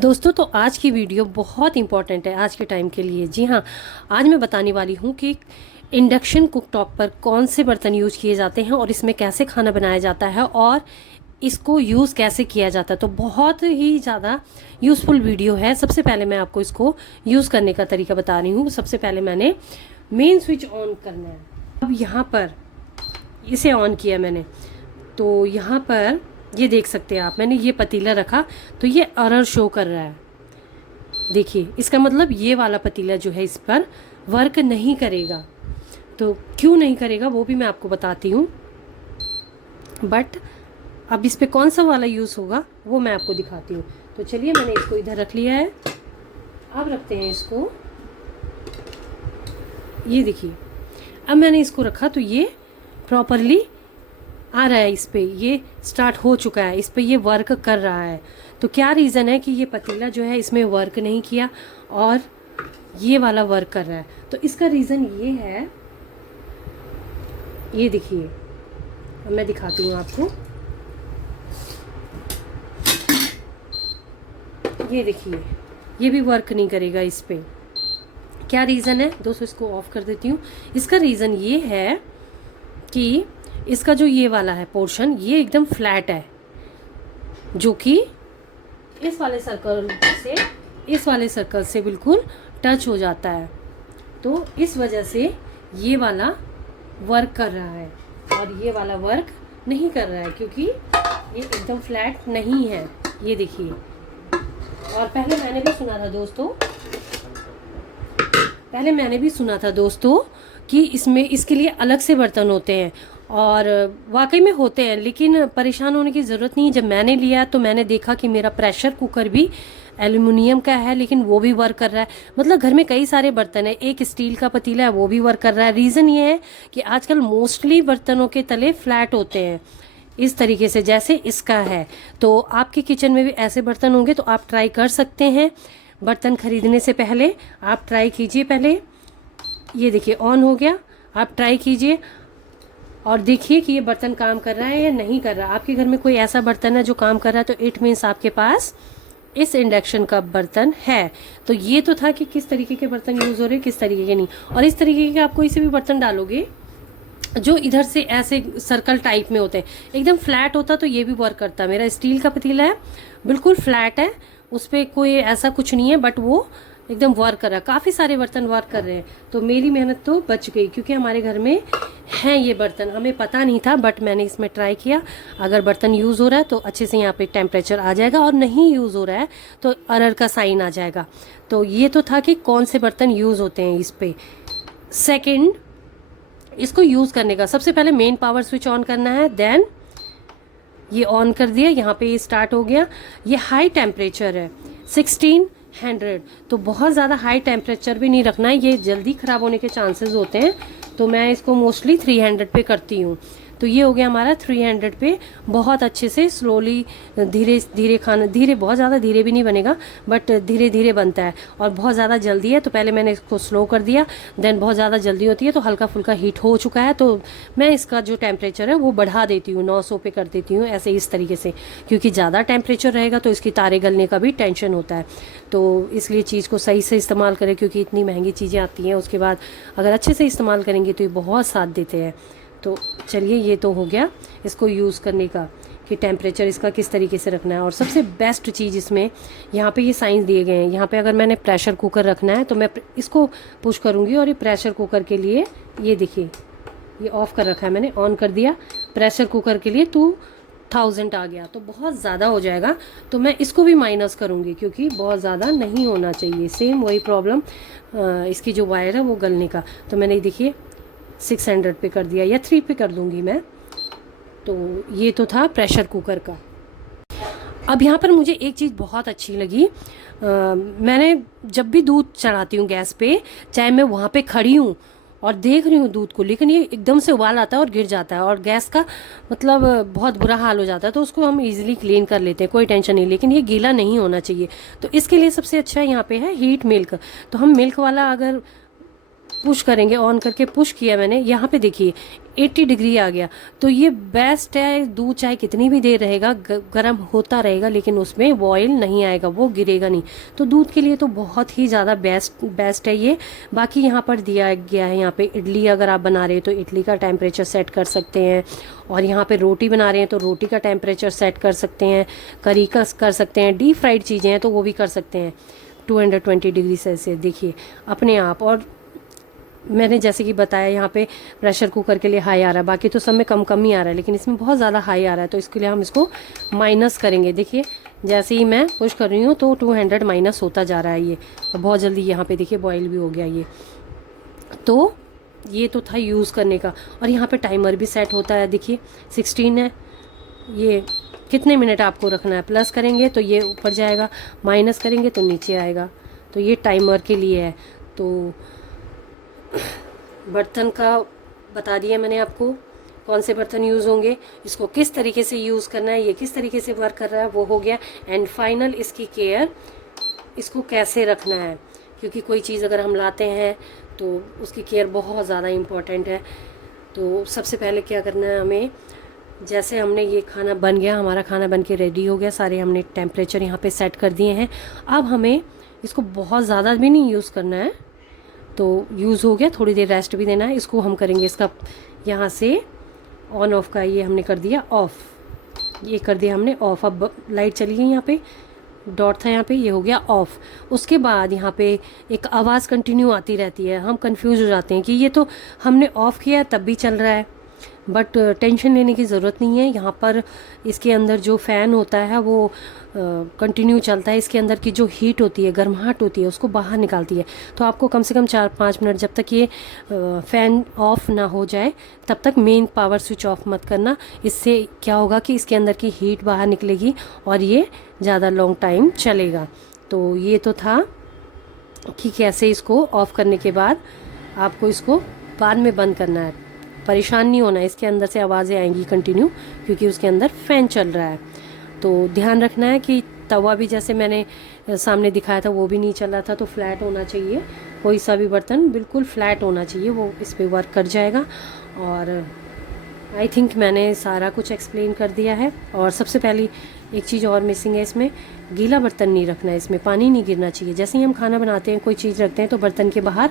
दोस्तों, तो आज की वीडियो बहुत इंपॉर्टेंट है आज के टाइम के लिए। जी हाँ, आज मैं बताने वाली हूँ कि इंडक्शन कुकटॉप पर कौन से बर्तन यूज किए जाते हैं और इसमें कैसे खाना बनाया जाता है और इसको यूज़ कैसे किया जाता है। तो बहुत ही ज़्यादा यूज़फुल वीडियो है। सबसे पहले मैं आपको इसको यूज़ करने का तरीका बता रही हूँ। सबसे पहले मैंने मेन स्विच ऑन करना है। अब यहाँ पर इसे ऑन किया मैंने, तो यहाँ पर ये देख सकते हैं आप, मैंने ये पतीला रखा तो ये एरर शो कर रहा है। देखिए, इसका मतलब ये वाला पतीला जो है इस पर वर्क नहीं करेगा। तो क्यों नहीं करेगा वो भी मैं आपको बताती हूँ, बट अब इस पे कौन सा वाला यूज़ होगा वो मैं आपको दिखाती हूँ। तो चलिए, मैंने इसको इधर रख लिया है। अब रखते हैं इसको। ये देखिए, अब मैंने इसको रखा तो ये प्रॉपरली आ रहा है। इस पे ये स्टार्ट हो चुका है, इस पे ये वर्क कर रहा है। तो क्या रीज़न है कि ये पतीला जो है इसमें वर्क नहीं किया और ये वाला वर्क कर रहा है? तो इसका रीज़न ये है, ये देखिए, अब मैं दिखाती हूँ आपको। ये देखिए, ये भी वर्क नहीं करेगा इस पे। क्या रीज़न है दोस्तों? इसको ऑफ कर देती हूँ। इसका रीज़न ये है कि इसका जो ये वाला है पोर्शन, ये एकदम फ्लैट है, जो कि इस वाले सर्कल से बिल्कुल टच हो जाता है। तो इस वजह से ये वाला वर्क कर रहा है और ये वाला वर्क नहीं कर रहा है, क्योंकि ये एकदम फ्लैट नहीं है। ये देखिए, और पहले मैंने भी सुना था दोस्तों कि इसमें इसके लिए अलग से बर्तन होते हैं, और वाकई में होते हैं, लेकिन परेशान होने की ज़रूरत नहीं। जब मैंने लिया तो मैंने देखा कि मेरा प्रेशर कुकर भी एल्युमिनियम का है, लेकिन वो भी वर्क कर रहा है। मतलब घर में कई सारे बर्तन है, एक स्टील का पतीला है वो भी वर्क कर रहा है। रीज़न ये है कि आजकल मोस्टली बर्तनों के तले फ्लैट होते हैं, इस तरीके से जैसे इसका है। तो आपके किचन में भी ऐसे बर्तन होंगे तो आप ट्राई कर सकते हैं। बर्तन खरीदने से पहले आप ट्राई कीजिए। पहले ये देखिए ऑन हो गया, आप ट्राई कीजिए और देखिए कि ये बर्तन काम कर रहा है या नहीं कर रहा। आपके घर में कोई ऐसा बर्तन है जो काम कर रहा है तो इट मीन्स आपके पास इस इंडक्शन का बर्तन है। तो ये तो था कि किस तरीके के बर्तन यूज़ हो रहे हैं, किस तरीके के नहीं। और इस तरीके के आप कोई से भी बर्तन डालोगे जो इधर से ऐसे सर्कल टाइप में होते हैं, एकदम फ्लैट होता तो ये भी वर्क करता। मेरा स्टील का पतीला है, बिल्कुल फ्लैट है, उस पर कोई ऐसा कुछ नहीं है, बट वो एकदम वर्क कर रहा है। काफ़ी सारे बर्तन वर्क कर रहे हैं, तो मेरी मेहनत तो बच गई, क्योंकि हमारे घर में हैं ये बर्तन। हमें पता नहीं था, बट मैंने इसमें ट्राई किया। अगर बर्तन यूज़ हो रहा है तो अच्छे से यहाँ पे टेम्परेचर आ जाएगा, और नहीं यूज़ हो रहा है तो एरर का साइन आ जाएगा। तो ये तो था कि कौन से बर्तन यूज़ होते हैं इस पर। सेकेंड, इसको यूज़ करने का सबसे पहले मेन पावर स्विच ऑन करना है। देन ये ऑन कर दिया, यहाँ पे ये स्टार्ट हो गया। ये हाई टेम्परेचर है 1600, तो बहुत ज़्यादा हाई टेम्परेचर भी नहीं रखना है, ये जल्दी ख़राब होने के चांसेस होते हैं। तो मैं इसको मोस्टली 300 पे करती हूँ। तो ये हो गया हमारा 300 पे। बहुत अच्छे से स्लोली, धीरे धीरे खाना, धीरे, बहुत ज़्यादा धीरे भी नहीं बनेगा, बट धीरे धीरे बनता है। और बहुत ज़्यादा जल्दी है तो पहले मैंने इसको स्लो कर दिया। देन बहुत ज़्यादा जल्दी होती है तो हल्का फुल्का हीट हो चुका है, तो मैं इसका जो टेम्परेचर है वो बढ़ा देती हूँ, 900 पे कर देती हूँ, ऐसे इस तरीके से। क्योंकि ज़्यादा टेम्परेचर रहेगा तो इसकी तारे गलने का भी टेंशन होता है। तो इसलिए चीज़ को सही से इस्तेमाल करें, क्योंकि इतनी महंगी चीज़ें आती हैं, उसके बाद अगर अच्छे से इस्तेमाल करेंगे तो ये बहुत साथ देते हैं। तो चलिए, ये तो हो गया इसको यूज़ करने का कि टेम्परेचर इसका किस तरीके से रखना है। और सबसे बेस्ट चीज़ इसमें, यहाँ पे ये साइंस दिए गए हैं। यहाँ पे अगर मैंने प्रेशर कुकर रखना है तो मैं इसको पुश करूँगी, और ये प्रेशर कुकर के लिए, ये देखिए, ये ऑफ़ कर रखा है मैंने, ऑन कर दिया। प्रेशर कुकर के लिए 2000 आ गया, तो बहुत ज़्यादा हो जाएगा। तो मैं इसको भी माइनस करूँगी, क्योंकि बहुत ज़्यादा नहीं होना चाहिए। सेम वही प्रॉब्लम, इसकी जो वायर है वो गलने का। तो मैंने देखिए 600 पे कर दिया, या 3 पे कर दूंगी मैं। तो ये तो था प्रेशर कुकर का। अब यहाँ पर मुझे एक चीज़ बहुत अच्छी लगी। मैंने जब भी दूध चढ़ाती हूँ गैस पे, चाहे मैं वहाँ पे खड़ी हूँ और देख रही हूँ दूध को, लेकिन ये एकदम से उबाल आता है और गिर जाता है, और गैस का मतलब बहुत बुरा हाल हो जाता है। तो उसको हम इजीली क्लीन कर लेते हैं, कोई टेंशन नहीं, लेकिन ये गीला नहीं होना चाहिए। तो इसके लिए सबसे अच्छा यहाँ पे है हीट मिल्क। तो हम मिल्क वाला अगर पुश करेंगे, ऑन करके पुश किया मैंने, यहाँ पे देखिए 80 डिग्री आ गया। तो ये बेस्ट है, दूध चाहे कितनी भी देर रहेगा गर्म होता रहेगा, लेकिन उसमें बॉयल नहीं आएगा, वो गिरेगा नहीं। तो दूध के लिए तो बहुत ही ज़्यादा बेस्ट है ये। बाकी यहाँ पर दिया गया है, यहाँ पे इडली अगर आप बना रहे हैं तो इडली का टेम्परेचर सेट कर सकते हैं, और यहाँ पे रोटी बना रहे हैं तो रोटी का टेम्परेचर सेट कर सकते हैं, करी का कर सकते हैं, डीप फ्राइड चीज़ें हैं तो वो भी कर सकते हैं। 220 डिग्री सेल्सियस देखिए अपने आप। और मैंने जैसे कि बताया यहाँ पे प्रेशर कुकर के लिए हाई आ रहा है, बाकी तो सब में कम कम ही आ रहा है, लेकिन इसमें बहुत ज़्यादा हाई आ रहा है, तो इसके लिए हम इसको माइनस करेंगे। देखिए जैसे ही मैं पुश कर रही हूँ तो 200 माइनस होता जा रहा है ये, और बहुत जल्दी यहाँ पे देखिए बॉयल भी हो गया ये। तो ये तो था यूज़ करने का। और यहाँ पे टाइमर भी सेट होता है, देखिए 16 है, ये कितने मिनट आपको रखना है। प्लस करेंगे तो ये ऊपर जाएगा, माइनस करेंगे तो नीचे आएगा, तो ये टाइमर के लिए है। तो बर्तन का बता दिया मैंने आपको, कौन से बर्तन यूज़ होंगे, इसको किस तरीके से यूज़ करना है, ये किस तरीके से वर्क कर रहा है, वो हो गया। एंड फाइनल इसकी केयर, इसको कैसे रखना है, क्योंकि कोई चीज़ अगर हम लाते हैं तो उसकी केयर बहुत ज़्यादा इम्पॉर्टेंट है। तो सबसे पहले क्या करना है हमें, जैसे हमने ये खाना बन गया, हमारा खाना बन के रेडी हो गया, सारे हमने टेम्परेचर यहाँ पे सेट कर दिए हैं। अब हमें इसको बहुत ज़्यादा भी नहीं यूज़ करना है, तो यूज़ हो गया, थोड़ी देर रेस्ट भी देना है। इसको हम करेंगे इसका यहाँ से ऑन ऑफ का, ये हमने कर दिया ऑफ़, ये कर दिया हमने ऑफ़। अब लाइट चली गई, यहाँ पे डॉट था यहाँ पे, ये हो गया ऑफ़। उसके बाद यहाँ पे एक आवाज़ कंटिन्यू आती रहती है, हम कंफ्यूज हो जाते हैं कि ये तो हमने ऑफ़ किया तब भी चल रहा है, बट टेंशन लेने की ज़रूरत नहीं है। यहाँ पर इसके अंदर जो फ़ैन होता है वो कंटिन्यू चलता है, इसके अंदर की जो हीट होती है, गर्माहट होती है, उसको बाहर निकालती है। तो आपको कम से कम 4-5 मिनट, जब तक ये फ़ैन ऑफ ना हो जाए तब तक मेन पावर स्विच ऑफ मत करना। इससे क्या होगा कि इसके अंदर की हीट बाहर निकलेगी और ये ज़्यादा लॉन्ग टाइम चलेगा। तो ये तो था कि कैसे इसको ऑफ़ करने के बाद आपको इसको बाद में बंद करना है। परेशान नहीं होना, इसके अंदर से आवाज़ें आएंगी कंटिन्यू, क्योंकि उसके अंदर फ़ैन चल रहा है। तो ध्यान रखना है कि तवा भी जैसे मैंने सामने दिखाया था वो भी नहीं चल रहा था, तो फ्लैट होना चाहिए, कोई सा भी बर्तन बिल्कुल फ्लैट होना चाहिए, वो इस पर वर्क कर जाएगा। और आई थिंक मैंने सारा कुछ एक्सप्लेन कर दिया है। और सबसे पहली एक चीज़ और मिसिंग है, इसमें गीला बर्तन नहीं रखना है, इसमें पानी नहीं गिरना चाहिए। जैसे ही हम खाना बनाते हैं, कोई चीज़ रखते हैं तो बर्तन के बाहर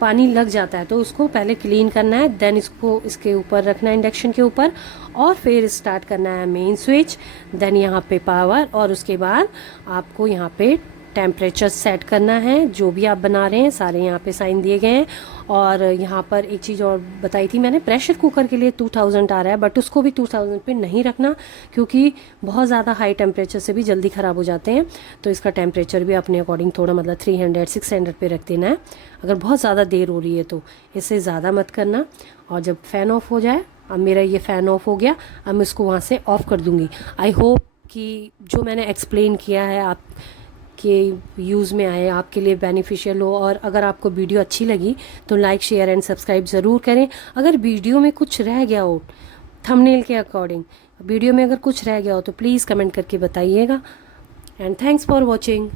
पानी लग जाता है, तो उसको पहले क्लीन करना है, देन इसको इसके ऊपर रखना है, इंडक्शन के ऊपर, और फिर स्टार्ट करना है मेन स्विच, देन यहाँ पे पावर, और उसके बाद आपको यहाँ पे टेम्परेचर सेट करना है। जो भी आप बना रहे हैं सारे यहाँ पे साइन दिए गए हैं। और यहाँ पर एक चीज़ और बताई थी मैंने, प्रेशर कुकर के लिए 2000 आ रहा है, बट उसको भी 2000 पे नहीं रखना, क्योंकि बहुत ज़्यादा हाई टेम्परेचर से भी जल्दी ख़राब हो जाते हैं। तो इसका टेम्परेचर भी अपने अकॉर्डिंग थोड़ा, मतलब 300-600 पे रख देना है। अगर बहुत ज़्यादा देर हो रही है तो इससे ज़्यादा मत करना। और जब फ़ैन ऑफ हो जाए, अब मेरा ये फ़ैन ऑफ हो गया, अब मैं इसको वहाँ से ऑफ़ कर दूँगी। आई होप कि जो मैंने एक्सप्लेन किया है आप के यूज़ में आए, आपके लिए बेनिफिशियल हो। और अगर आपको वीडियो अच्छी लगी तो लाइक, शेयर एंड सब्सक्राइब ज़रूर करें। अगर वीडियो में कुछ रह गया हो, थंबनेल के अकॉर्डिंग वीडियो में अगर कुछ रह गया हो तो प्लीज़ कमेंट करके बताइएगा। And thanks for watching.